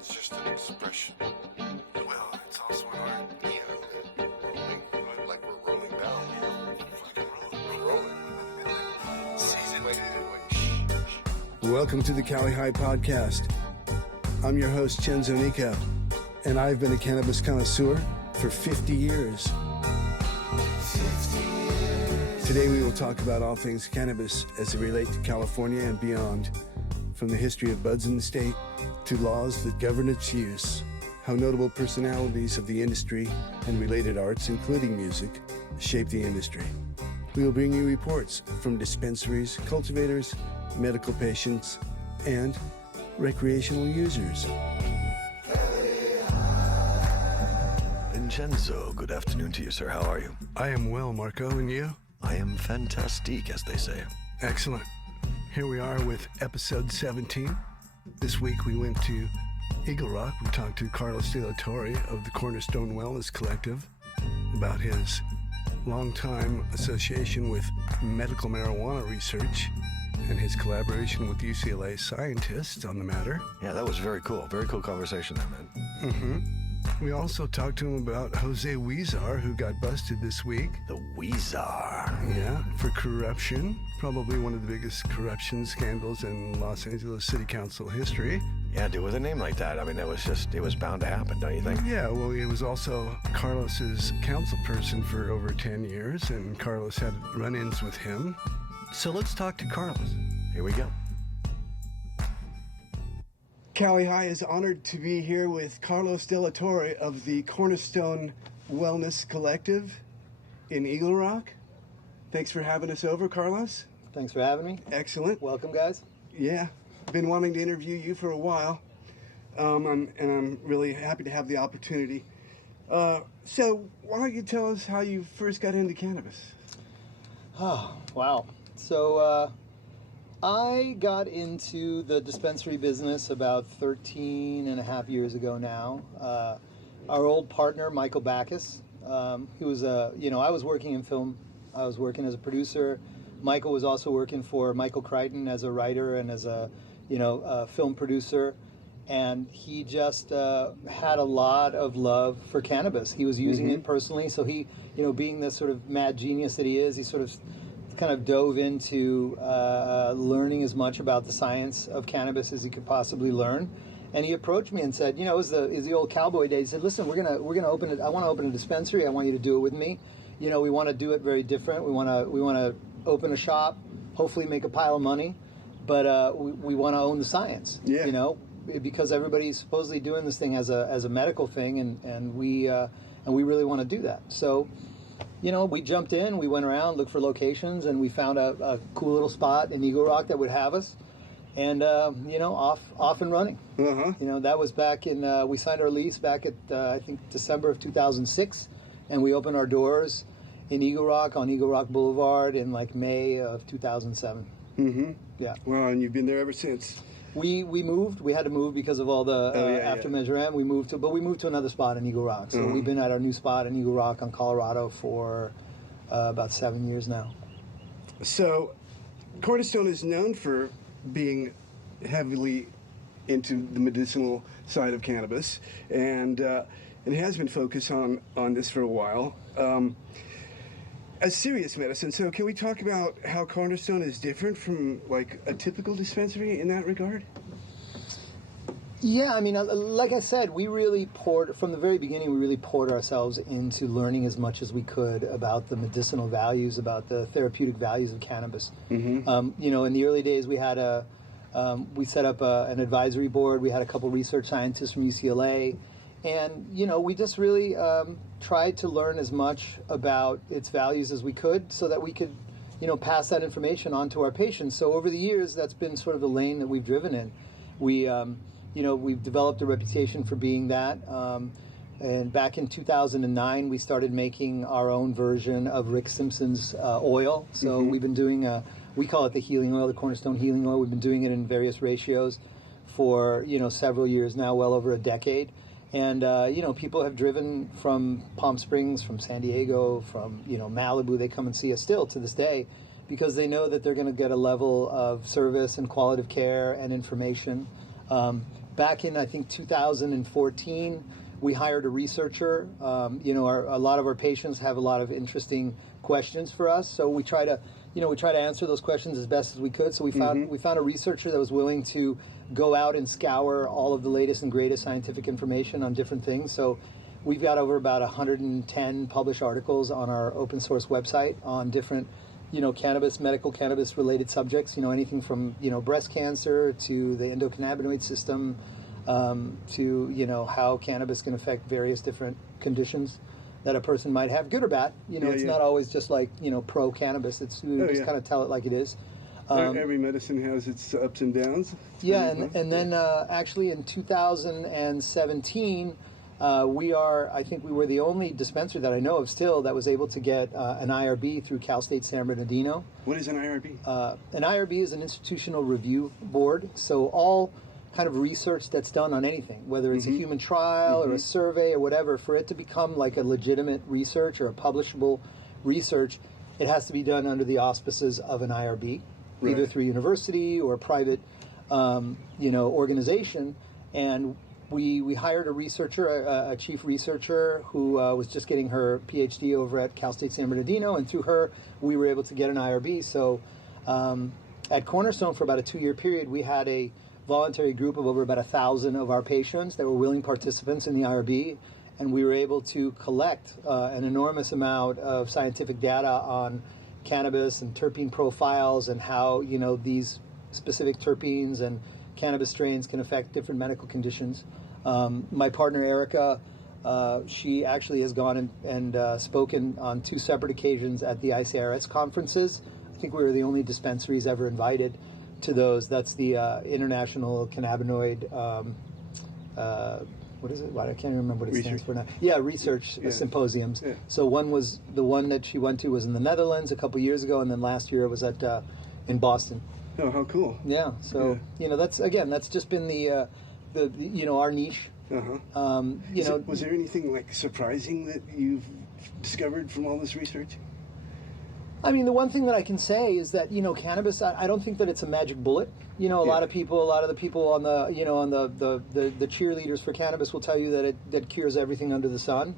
It's just an expression. Well, it's also an art. Yeah, rolling, like we're rolling down here. Fucking rolling. Season 2. Welcome to the Cali High podcast. I'm your host, Chen Zonica, and I've been a cannabis connoisseur for 50 years. Today we will talk about all things cannabis as they relate to California and beyond, from the history of buds in the state to laws that govern its use, how notable personalities of the industry and related arts, including music, shape the industry. We will bring you reports from dispensaries, cultivators, medical patients, and recreational users. Vincenzo, good afternoon to you, sir. How are you? I am well, Marco, and you? I am fantastic, as they say. Excellent. Here we are with episode 17. This week we went to Eagle Rock. We talked to Carlos de la Torre of the Cornerstone Wellness Collective about his long-time association with medical marijuana research and his collaboration with UCLA scientists on the matter. Yeah, that was very cool. Very cool conversation there, man. Mm-hmm. We also talked to him about Jose Huizar, who got busted this week. The Huizar. Yeah, for corruption. Probably one of the biggest corruption scandals in Los Angeles City Council history. Yeah, dude, with a name like that, I mean, it was bound to happen, don't you think? Yeah, well, he was also Carlos's council person for over 10 years, and Carlos had run-ins with him. So let's talk to Carlos. Here we go. Cali High is honored to be here with Carlos de la Torre of the Cornerstone Wellness Collective in Eagle Rock. Thanks for having us over, Carlos. Thanks for having me. Excellent. Welcome, guys. Yeah, been wanting to interview you for a while, and I'm really happy to have the opportunity. So why don't you tell us how you first got into cannabis? Oh, wow. So I got into the dispensary business about 13 and a half years ago now. Our old partner, Michael Backus, he was I was working in film. I was working as a producer. Michael was also working for Michael Crichton as a writer and as a film producer. And he just had a lot of love for cannabis. He was using it personally. So he, being the sort of mad genius that he is, he sort of kind of dove into learning as much about the science of cannabis as he could possibly learn. And he approached me and said, it was the old cowboy days. He said, listen, we're gonna open it. I want to open a dispensary. I want you to do it with me. We want to do it very different. We want to open a shop, hopefully make a pile of money, but we want to own the science. Yeah. Because everybody's supposedly doing this thing as a medical thing, and we really want to do that. So, we jumped in, we went around, looked for locations, and we found a cool little spot in Eagle Rock that would have us, and off and running. That was back in we signed our lease back at I think December of 2006, and we opened our doors in Eagle Rock on Eagle Rock Boulevard in like May of 2007. Yeah. Well, and you've been there ever since. We moved. We had to move because of all the after Measure M. We moved to another spot in Eagle Rock. So we've been at our new spot in Eagle Rock on Colorado for about 7 years now. So, Cornerstone is known for being heavily into the medicinal side of cannabis, and it has been focused on this for a while. As serious medicine, so can we talk about how Cornerstone is different from like a typical dispensary in that regard? Yeah, I mean, like I said, we really from the very beginning, we really poured ourselves into learning as much as we could about the medicinal values, about the therapeutic values of cannabis. In the early days, we had we set up an advisory board. We had a couple research scientists from UCLA. And, we just really tried to learn as much about its values as we could so that we could, pass that information on to our patients. So over the years, that's been sort of the lane that we've driven in. We've developed a reputation for being that. And back in 2009, we started making our own version of Rick Simpson's oil. So we've been doing, we call it the healing oil, the Cornerstone healing oil. We've been doing it in various ratios for, several years now, well over a decade. And, people have driven from Palm Springs, from San Diego, from, Malibu. They come and see us still to this day because they know that they're going to get a level of service and quality of care and information back in, I think, 2014, we hired a researcher. A lot of our patients have a lot of interesting questions for us, so we try to answer those questions as best as we could. So we found a researcher that was willing to go out and scour all of the latest and greatest scientific information on different things. So we've got over about 110 published articles on our open source website on different, medical cannabis related subjects. Anything from breast cancer to the endocannabinoid system, to how cannabis can affect various different conditions that a person might have, good or bad. It's not always just like pro cannabis. It's just kind of tell it like it is. Every medicine has its ups and downs. And then actually in 2017, I think we were the only dispensary that I know of still that was able to get an IRB through Cal State San Bernardino. What is an IRB? An IRB is an institutional review board. So all kind of research that's done on anything, whether it's a human trial or a survey or whatever, for it to become like a legitimate research or a publishable research, it has to be done under the auspices of an IRB, either through university or a private, organization. And we hired a researcher, a chief researcher who was just getting her PhD over at Cal State San Bernardino, and through her, we were able to get an IRB. So at Cornerstone, for about a 2-year period, we had a voluntary group of over about 1,000 of our patients that were willing participants in the IRB, and we were able to collect an enormous amount of scientific data on cannabis and terpene profiles and how these specific terpenes and cannabis strains can affect different medical conditions. My partner Erica, she actually has gone and spoken on 2 separate occasions at the ICRS conferences. I think we were the only dispensaries ever invited to those. That's the International Cannabinoid, what is it? I can't even remember what it stands for now. Yeah, research symposiums. Yeah. So the one that she went to was in the Netherlands a couple years ago, and then last year it was in Boston. Oh, how cool! Yeah. So that's just been the our niche. Was there anything like surprising that you've discovered from all this research? I mean, the one thing that I can say is that cannabis. I don't think that it's a magic bullet. A lot of the people on the the cheerleaders for cannabis will tell you that that cures everything under the sun.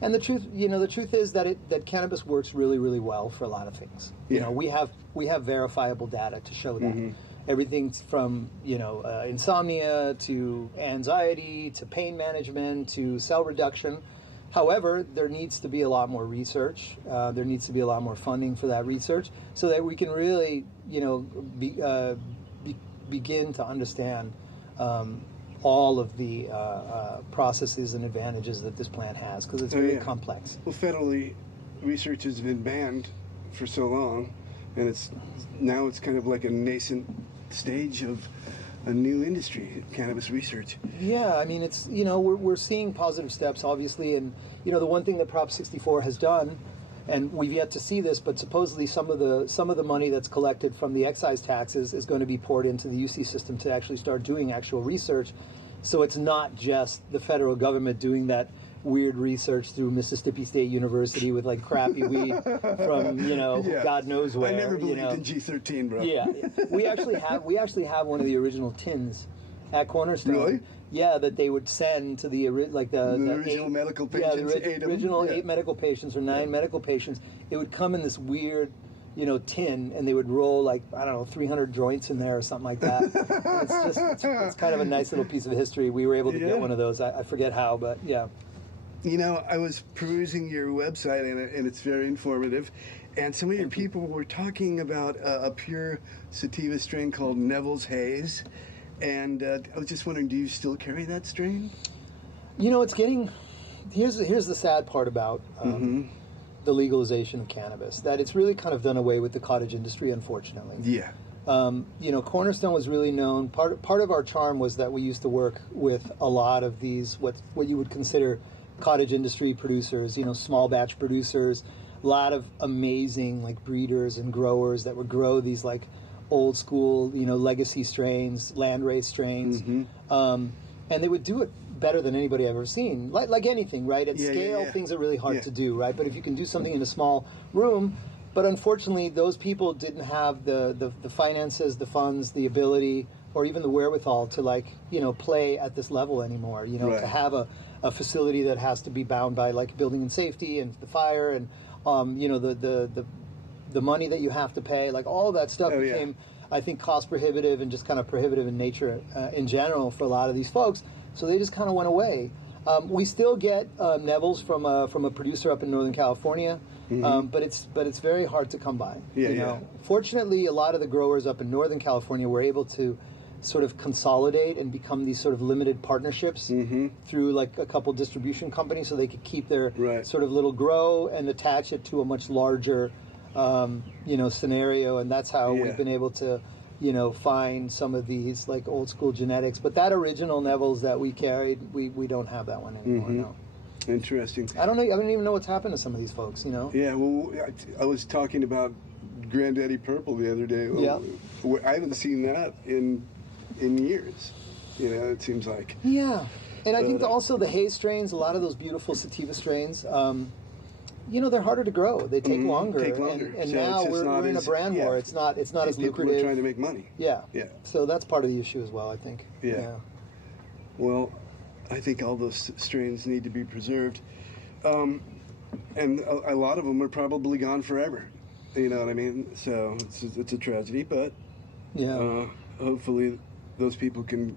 And the truth is that cannabis works really, really well for a lot of things. Yeah. We have verifiable data to show that. Everything from insomnia to anxiety to pain management to cell reduction. However, there needs to be a lot more research. There needs to be a lot more funding for that research, so that we can really, begin to understand all of the processes and advantages that this plant has, because it's very complex. Well, federally, research has been banned for so long, and it's kind of like a nascent stage of a new industry, cannabis research. Yeah, I mean, it's we're seeing positive steps, obviously, and the one thing that Prop 64 has done, and we've yet to see this, but supposedly some of the money that's collected from the excise taxes is going to be poured into the UC system to actually start doing actual research. So it's not just the federal government doing that weird research through Mississippi State University with like crappy weed from God knows where. I never believed in G13, bro. Yeah, we actually have one of the original tins at Cornerstone. Really? Yeah, that they would send to the original 8 medical patients. Yeah, the original 8 medical patients or 9 medical patients. It would come in this weird, tin, and they would roll 300 joints in there or something like that. It's kind of a nice little piece of history. We were able to get one of those. I forget how, but yeah. I was perusing your website, and it's very informative. And some of your people were talking about a pure sativa strain called Neville's Haze. And I was just wondering, do you still carry that strain? It's getting... Here's the sad part about the legalization of cannabis, that it's really kind of done away with the cottage industry, unfortunately. Yeah. Cornerstone was really known... Part of our charm was that we used to work with a lot of these, what you would consider cottage industry producers, small batch producers, a lot of amazing breeders and growers that would grow these old school, legacy strains, landrace strains, and they would do it better than anybody I've ever seen. Like anything, right? At scale, things are really hard to do, right? But if you can do something in a small room, but unfortunately, those people didn't have the finances, the funds, the ability, or even the wherewithal to like, play at this level anymore. Right. To have a facility that has to be bound by like building and safety and the fire and the money that you have to pay, like all that stuff became, I think, cost prohibitive and just kind of prohibitive in nature in general for a lot of these folks. So they just kind of went away. We still get Neville's from a producer up in Northern California, but it's very hard to come by. Fortunately, a lot of the growers up in Northern California were able to sort of consolidate and become these sort of limited partnerships through like a couple distribution companies, so they could keep their sort of little grow and attach it to a much larger scenario, and that's how we've been able to find some of these like old school genetics. But that original Neville's that we carried, we don't have that one anymore. No. Interesting. I don't even know what's happened to some of these folks. Yeah. Well, I was talking about Granddaddy Purple the other day. Yeah. I haven't seen that in years. It seems like. Yeah, and I think also the hay strains, a lot of those beautiful sativa strains. They're harder to grow. They take longer. And so now we're in a brand war. It's not as lucrative. People are trying to make money. Yeah. Yeah. So that's part of the issue as well, I think. Yeah. Well, I think all those strains need to be preserved. And a lot of them are probably gone forever. You know what I mean? So it's a tragedy, but hopefully those people can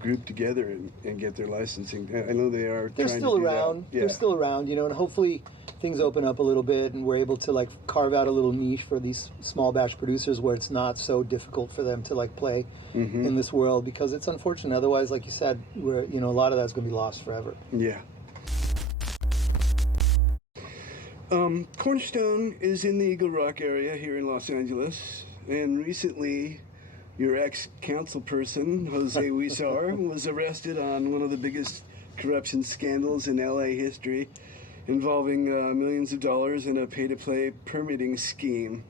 group together and get their licensing. I know they are. They're still around. Yeah. They're still around, and hopefully things open up a little bit and we're able to like carve out a little niche for these small batch producers where it's not so difficult for them to like play in this world, because it's unfortunate. Otherwise, like you said, where a lot of that's going to be lost forever. Yeah. Cornerstone is in the Eagle Rock area here in Los Angeles, and recently your ex-council person, Jose Huizar, was arrested on one of the biggest corruption scandals in LA history, involving millions of dollars in a pay-to-play permitting scheme.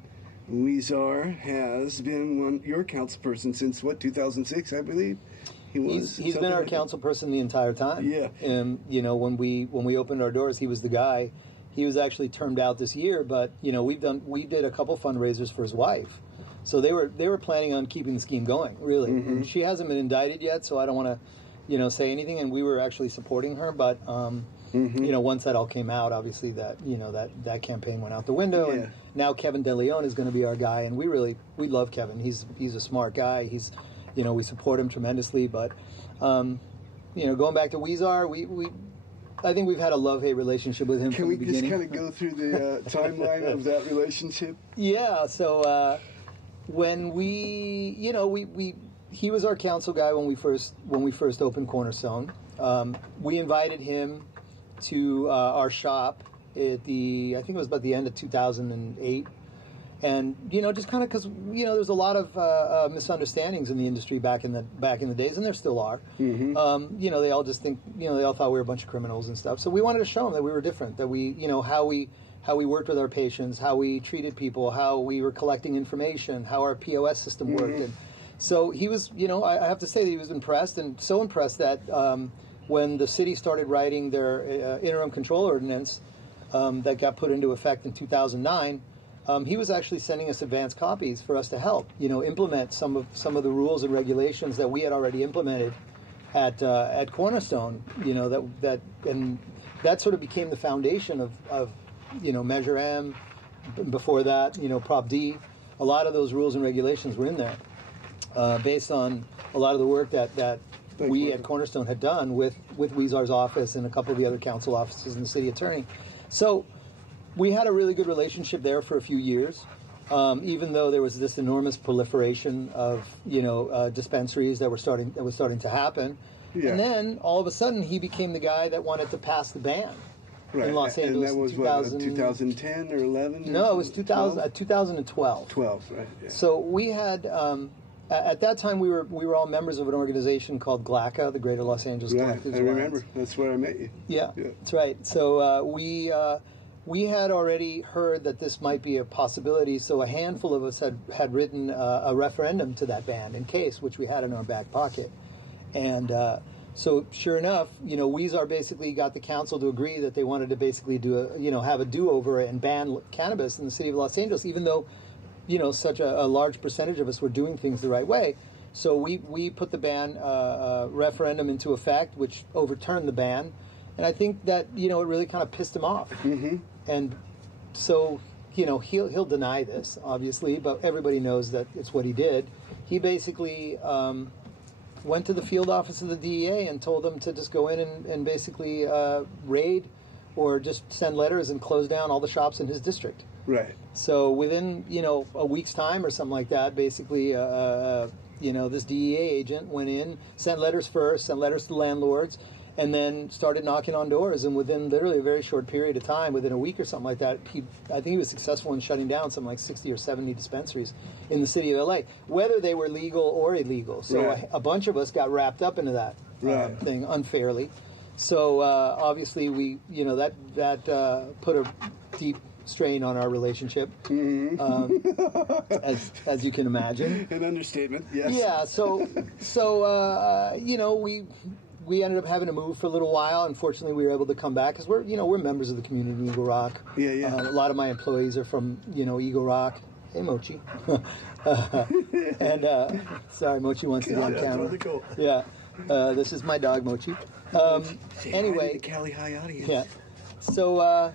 Huizar has been your council person since, 2006, I believe? He's been our council person the entire time. Yeah. And, when we opened our doors, he was the guy. He was actually termed out this year, but, we did a couple fundraisers for his wife. So they were planning on keeping the scheme going, really. And she hasn't been indicted yet, so I don't want to, say anything. And we were actually supporting her, but once that all came out, obviously that campaign went out the window. Yeah. And now Kevin DeLeon is going to be our guy, and we love Kevin. He's a smart guy. He's, we support him tremendously. But going back to Huizar, I think we've had a love-hate relationship with him from the beginning. Can we just kind of go through the timeline of that relationship? Yeah. So when he was our council guy when we first opened Cornerstone. We invited him to our shop I think it was about the end of 2008, and just kind of because there's a lot of misunderstandings in the industry back in the days, and there still are. They all just think they all thought we were a bunch of criminals and stuff. So we wanted to show them that we were different, that we how we worked with our patients, how we treated people, how we were collecting information, how our POS system worked. And so he was, I have to say that he was impressed, and so impressed that when the city started writing their interim control ordinance that got put into effect in 2009, he was actually sending us advanced copies for us to help, implement some of the rules and regulations that we had already implemented at Cornerstone. That sort of became the foundation of Measure M. Before that, Prop D. A lot of those rules and regulations were in there, based on a lot of the work that we at Cornerstone had done with Huizar's office and a couple of the other council offices and the city attorney. So we had a really good relationship there for a few years, even though there was this enormous proliferation of dispensaries that was starting to happen. Yeah. And then all of a sudden he became the guy that wanted to pass the ban. Right. In Los Angeles. And that was 2010 or 11? No, it was 2012. 12, right. Yeah. So we had, at that time, we were all members of an organization called GLACA, the Greater Los Angeles Collectives I remember. That's where I met you. Yeah, that's right. So we had already heard that this might be a possibility, so a handful of us had written a referendum to that ban in case, which we had in our back pocket. And so sure enough, Huizar basically got the council to agree that they wanted to basically have a do-over and ban cannabis in the city of Los Angeles, even though, such a large percentage of us were doing things the right way. So we put the ban referendum into effect, which overturned the ban, and I think that it really kind of pissed him off. And so he'll deny this, obviously, but everybody knows that it's what he did. He basically went to the field office of the DEA and told them to just go in and basically raid or just send letters and close down all the shops in his district. Right. So within a week's time or something like that, basically this DEA agent went in, sent letters to landlords, and then started knocking on doors. And within literally a very short period of time, within a week or something like that, I think he was successful in shutting down something like 60 or 70 dispensaries in the city of LA, whether they were legal or illegal. So Right. a bunch of us got wrapped up into that Right. thing unfairly. So obviously that put a deep strain on our relationship, as you can imagine. An understatement, yes. Yeah, we ended up having to move for a little while. Unfortunately, we were able to come back because we're members of the community in Eagle Rock. Yeah, yeah. A lot of my employees are from Eagle Rock. Hey, Mochi. And sorry, Mochi wants to be on That's camera. really cool. Yeah, this is my dog, Mochi. Say hi to Anyway, the Cali High audience. yeah. So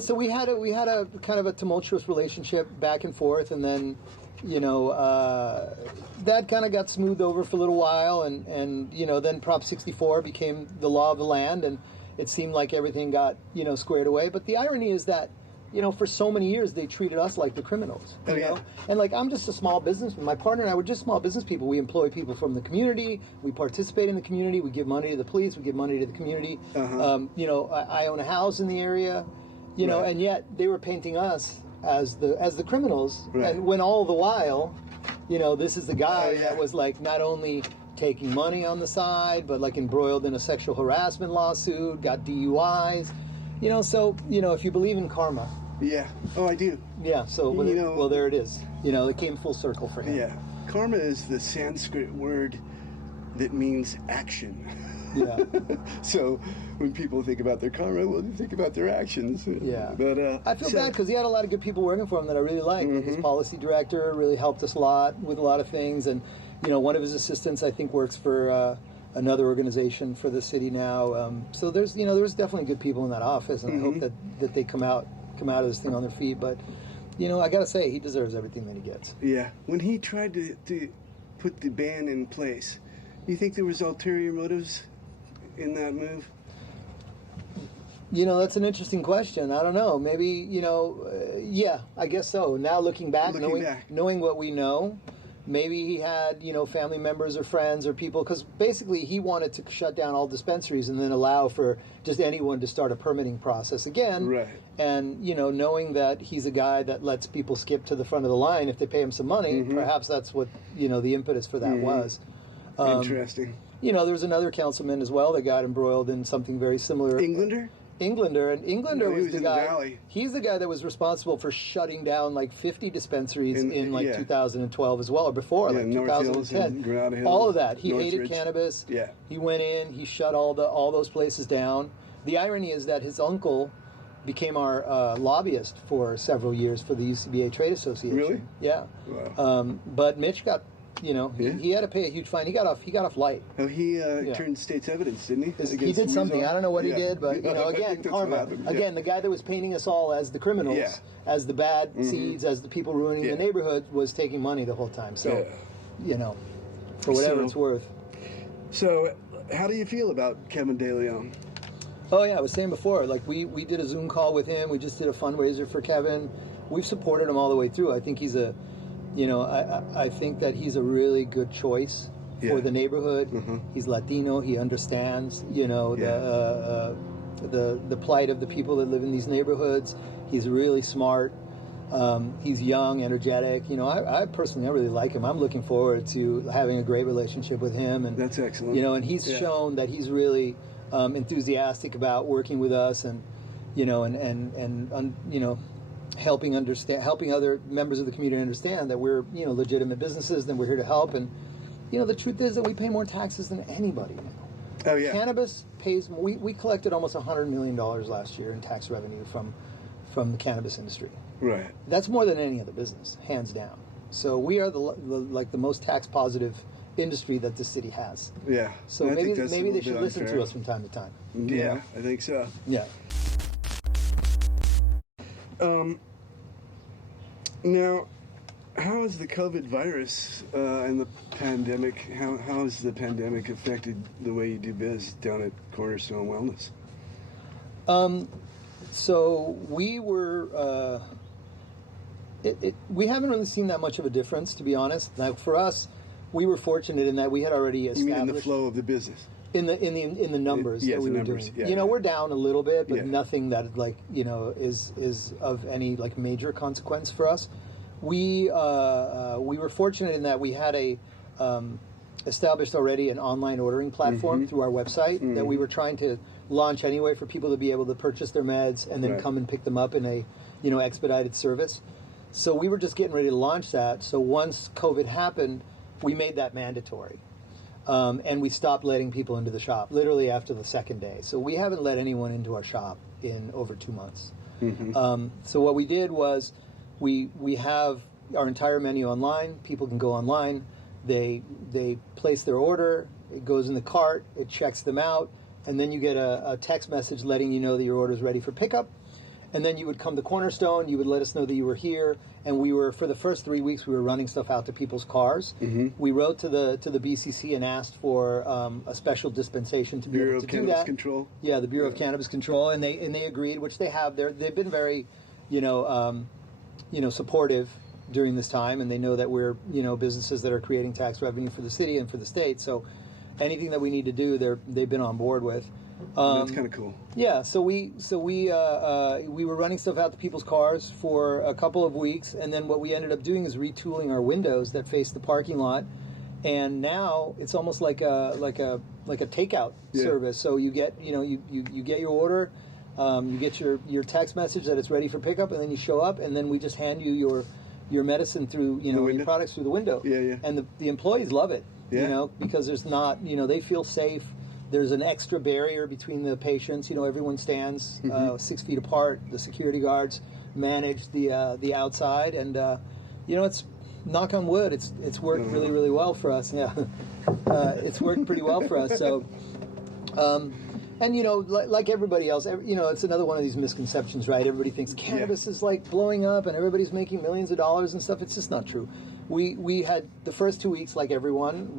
so we had a kind of a tumultuous relationship back and forth, and then that kind of got smoothed over for a little while, and then Prop 64 became the law of the land, and it seemed like everything got squared away. But the irony is that for so many years they treated us like the criminals. You know, and like I'm just a small businessman. My partner and I were just small business people. We employ people from the community. We participate in the community. We give money to the police. We give money to the community. I own a house in the area. Right. And yet they were painting us as the criminals, Right. and when all the while, this is the guy Oh, yeah. that was like not only taking money on the side, but like embroiled in a sexual harassment lawsuit, got DUIs, So if you believe in karma, Yeah. Oh, I do. yeah. So well, there it is. It came full circle for him. Yeah. Karma is the Sanskrit word that means action. Yeah. So when people think about their karma, well, they think about their actions. Yeah. But I feel bad because he had a lot of good people working for him that I really like. His policy director really helped us a lot with a lot of things, and one of his assistants I think works for another organization for the city now. So there's definitely good people in that office, and I hope that they come out of this thing on their feet. But I got to say, he deserves everything that he gets. Yeah. When he tried to put the ban in place, you think there was ulterior motives in that move? That's an interesting question. I don't know. Maybe, yeah, I guess so. Now looking back, knowing what we know, maybe he had, family members or friends or people, because basically he wanted to shut down all dispensaries and then allow for just anyone to start a permitting process again. Right. And, knowing that he's a guy that lets people skip to the front of the line if they pay him some money, perhaps that's what, the impetus for that was. Interesting. There's another councilman as well that got embroiled in something very similar. Englander? Englander No, he was was the in the guy. valley. He's the guy that was responsible for shutting down like 50 dispensaries in yeah. 2012 as well, or before, Yeah, like North Hills 2010. and Granada Hills, All of that. He hated Northridge. cannabis. Yeah. He went in. He shut all those places down. The irony is that his uncle became our lobbyist for several years for the UCBA Trade Association. Really? Yeah. Wow. But Mitch got. Yeah. He had to pay a huge fine. He got off light. Oh, he turned state's evidence, didn't he? He Against did something. Huizar? I don't know what Yeah. he did, but I again, think that's what karma. happened. Yeah. Again, the guy that was painting us all as the criminals, Yeah. as the bad seeds, as the people ruining Yeah. the neighborhood, was taking money the whole time. So, for whatever So- it's worth. So, how do you feel about Kevin De Leon? Oh yeah, I was saying before, like we did a Zoom call with him. We just did a fundraiser for Kevin. We've supported him all the way through. I think he's I think that he's a really good choice for the neighborhood. He's Latino. He understands, the plight of the people that live in these neighborhoods. He's really smart. He's young, energetic. I personally, I really like him. I'm looking forward to having a great relationship with him. And That's excellent. and he's shown that he's really enthusiastic about working with us, and helping other members of the community understand that we're legitimate businesses, and we're here to help. And the truth is that we pay more taxes than anybody now. Oh yeah. Cannabis pays. We collected almost $100 million last year in tax revenue from the cannabis industry. Right. That's more than any other business, hands down. So we are the most tax positive industry that the city has. Yeah. So I maybe think that's a maybe they little should bit listen unfair. to us from time to time. Yeah, I think so. Yeah. Now, how has the COVID virus and the pandemic, how has the pandemic affected the way you do biz down at Cornerstone Wellness? So we were, we haven't really seen that much of a difference, to be honest. Now, for us, we were fortunate in that we had already established. You mean in the flow of the business? In the numbers Yes, that we the were numbers. doing. Yeah, We're down a little bit, but Yeah. nothing that is of any like major consequence for us. We were fortunate in that we had established already an online ordering platform through our website that we were trying to launch anyway for people to be able to purchase their meds and then Right. come and pick them up in a expedited service. So we were just getting ready to launch that. So once COVID happened, we made that mandatory. And we stopped letting people into the shop literally after the second day. So we haven't let anyone into our shop in over 2 months. So what we did was we have our entire menu online. People can go online. They place their order. It goes in the cart. It checks them out. And then you get a text message letting you know that your order is ready for pickup. And then you would come to Cornerstone. You would let us know that you were here. And we were, for the first 3 weeks, we were running stuff out to people's cars. We wrote to the BCC and asked for a special dispensation to be Bureau able of to do Cannabis that. Control? Yeah, the Bureau of Cannabis Control, and they agreed, which they have. They've been very, supportive during this time, and they know that we're businesses that are creating tax revenue for the city and for the state. So anything that we need to do, they've been on board with. That's kind of cool. Yeah, so we were running stuff out to people's cars for a couple of weeks, and then what we ended up doing is retooling our windows that face the parking lot, and now it's almost like a takeout service. So you get you get your order, you get your text message that it's ready for pickup, and then you show up, and then we just hand you your medicine through your products through the window. Yeah. And the employees love it. Yeah. Because there's not they feel safe. There's an extra barrier between the patients. Everyone stands 6 feet apart. The security guards manage the outside, and it's knock on wood. It's worked really, really well for us. Yeah, it's worked pretty well for us. So, and like everybody else, it's another one of these misconceptions, right? Everybody thinks cannabis is like blowing up, and everybody's making millions of dollars and stuff. It's just not true. We had the first 2 weeks, like everyone,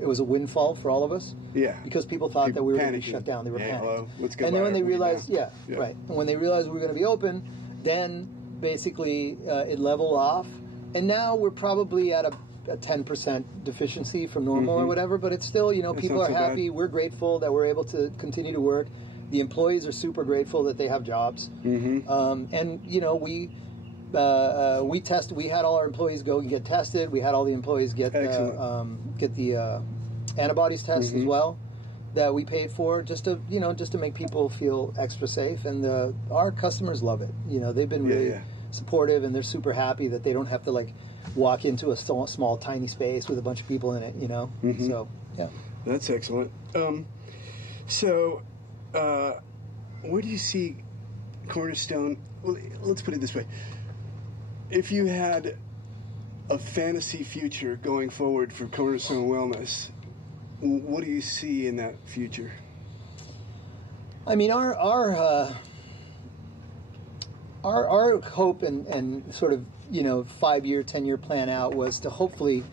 it was a windfall for all of us. Yeah. Because people thought that we were going to be panicking. shut down. They were Yeah, panicked. well, let's go and then buy when they our weed realized, now. right. And when they realized we were going to be open, then basically it leveled off. And now we're probably at a 10% deficiency from normal or whatever, but it's still, people not are so bad. happy. We're grateful that we're able to continue to work. The employees are super grateful that they have jobs. And, we tested. We had all our employees go and get tested. We had all the employees get the antibodies test as well that we paid for, just to make people feel extra safe. And our customers love it. They've been really supportive, and they're super happy that they don't have to walk into a small tiny space with a bunch of people in it. So yeah, That's excellent. So, where do you see Cornerstone? Well, let's put it this way. If you had a fantasy future going forward for Cornerstone Wellness, what do you see in that future? I mean, our hope and sort of 5-year, 10-year plan out was to hopefully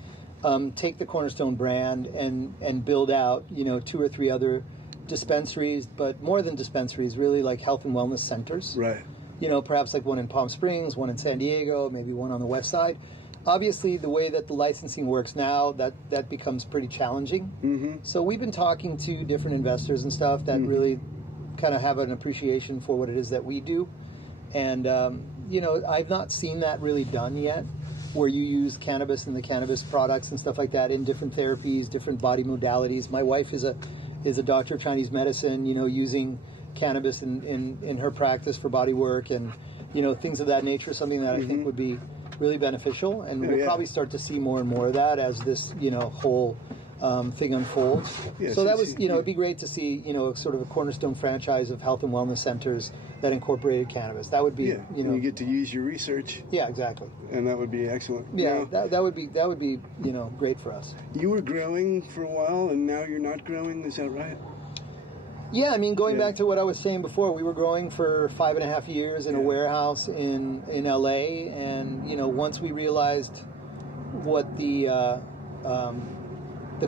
take the Cornerstone brand and build out 2 or 3 other dispensaries, but more than dispensaries, really like health and wellness centers. Right. Perhaps like one in Palm Springs, one in San Diego, maybe one on the west side. Obviously, the way that the licensing works now, that becomes pretty challenging. So we've been talking to different investors and stuff that really kind of have an appreciation for what it is that we do. And, I've not seen that really done yet, where you use cannabis and the cannabis products and stuff like that in different therapies, different body modalities. My wife is a doctor of Chinese medicine, using cannabis in her practice for body work and, things of that nature, something that I think would be really beneficial. And we'll probably start to see more and more of that as this, whole thing unfolds. Yeah, so that so was, it'd be great to see, sort of a cornerstone franchise of health and wellness centers that incorporated cannabis. That would be, Yeah, you get to use your research, yeah, exactly. and that would be excellent. Yeah, Now, that would be, great for us. you were growing for a while, and now you're not growing. Is that right? Yeah, I mean, going Yeah. back to what I was saying before, we were growing for 5.5 years in a Yeah. warehouse in LA, and once we realized what the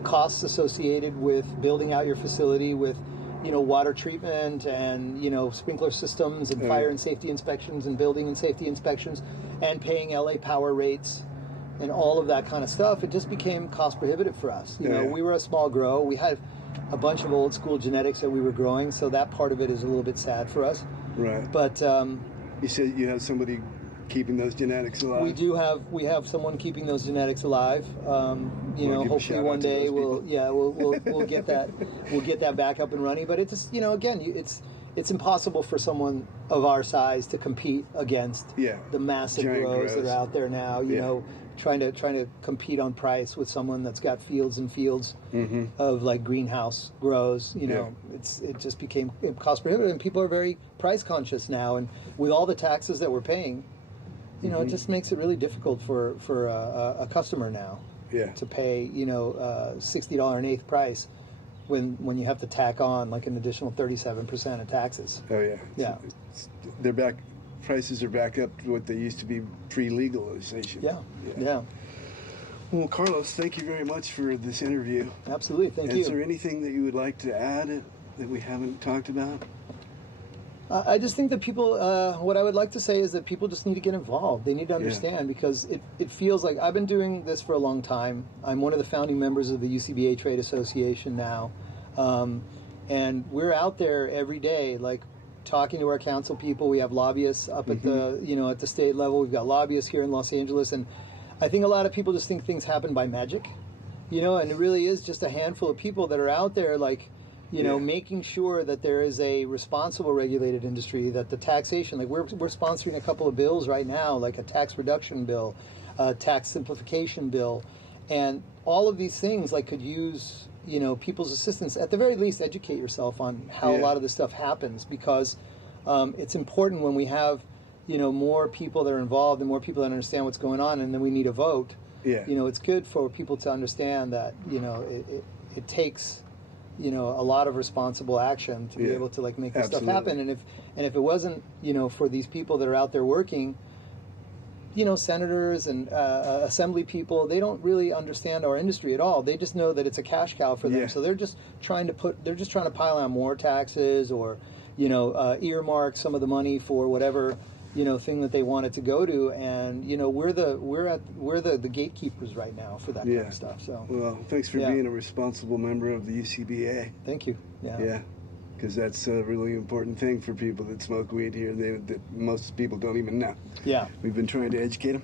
costs associated with building out your facility with water treatment and sprinkler systems and Oh, fire yeah. and safety inspections and building and safety inspections and paying LA power rates and all of that kind of stuff, it just became cost prohibitive for us. Yeah. We were a small grow. We had a bunch of old school genetics that we were growing, so that part of it is a little bit sad for us. Right. But You said you have somebody keeping those genetics alive. we have someone keeping those genetics alive. Give a Hopefully shout one out to day those we'll get that back up and running. But it's just, again, it's impossible for someone of our size to compete against Yeah. the massive Giant grows that grows. are out there now. You Yeah. know, trying to compete on price with someone that's got fields and fields of like greenhouse grows. It just became cost prohibitive, and people are very price conscious now. And with all the taxes that we're paying, it just makes it really difficult for a customer now Yeah. to pay $60 an eighth price when you have to tack on like an additional 37% of taxes. Oh yeah. Yeah. They're back. Prices are back up to what they used to be pre-legalization. Yeah. Well, Carlos, thank you very much for this interview. Absolutely. Thank Is you. there anything that you would like to add that we haven't talked about? I just think that people, what I would like to say is that people just need to get involved. They need to understand because it feels like I've been doing this for a long time. I'm one of the founding members of the UCBA Trade Association now. And we're out there every day, like talking to our council people. We have lobbyists up at the, at the state level. We've got lobbyists here in Los Angeles. And I think a lot of people just think things happen by magic, and it really is just a handful of people that are out there like, making sure that there is a responsible regulated industry, that the taxation, like we're sponsoring a couple of bills right now, like a tax reduction bill, a tax simplification bill, and all of these things like could use, people's assistance. At the very least, educate yourself on how a lot of this stuff happens, because it's important when we have, more people that are involved and more people that understand what's going on, and then we need a vote. Yeah. It's good for people to understand that, it takes a lot of responsible action to be able to like make this stuff happen. And if it wasn't for these people that are out there working, senators and assembly people, they don't really understand our industry at all. They just know that it's a cash cow for them. Yeah. So they're just trying to pile on more taxes or earmark some of the money for whatever thing that they want it to go to, and we're the gatekeepers right now for that kind of stuff. So well, thanks for being a responsible member of the UCBA. thank you. Yeah, because that's a really important thing for people that smoke weed here that most people don't even know. Yeah. We've been trying to educate them.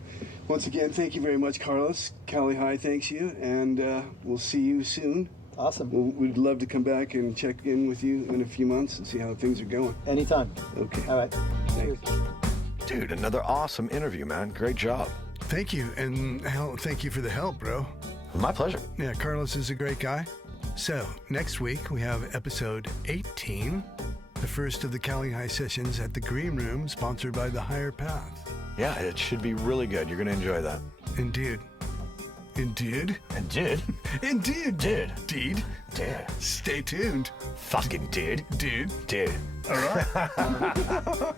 Once again, thank you very much, Carlos. Cali High thanks you, and we'll see you soon. Awesome. We'd love to come back and check in with you in a few months and see how things are going. Anytime. Okay. All right. Thanks. Cheers. Dude, another awesome interview, man. Great job. Thank you, and thank you for the help, bro. My pleasure. Yeah, Carlos is a great guy. So, next week we have episode 18, the first of the Cali High sessions at the Green Room, sponsored by The Higher Path. Yeah, it should be really good. You're going to enjoy that. Indeed. Indeed? Indeed. Indeed. Did. Deed. Did. Stay tuned. Fucking did. Dude. Did. All right.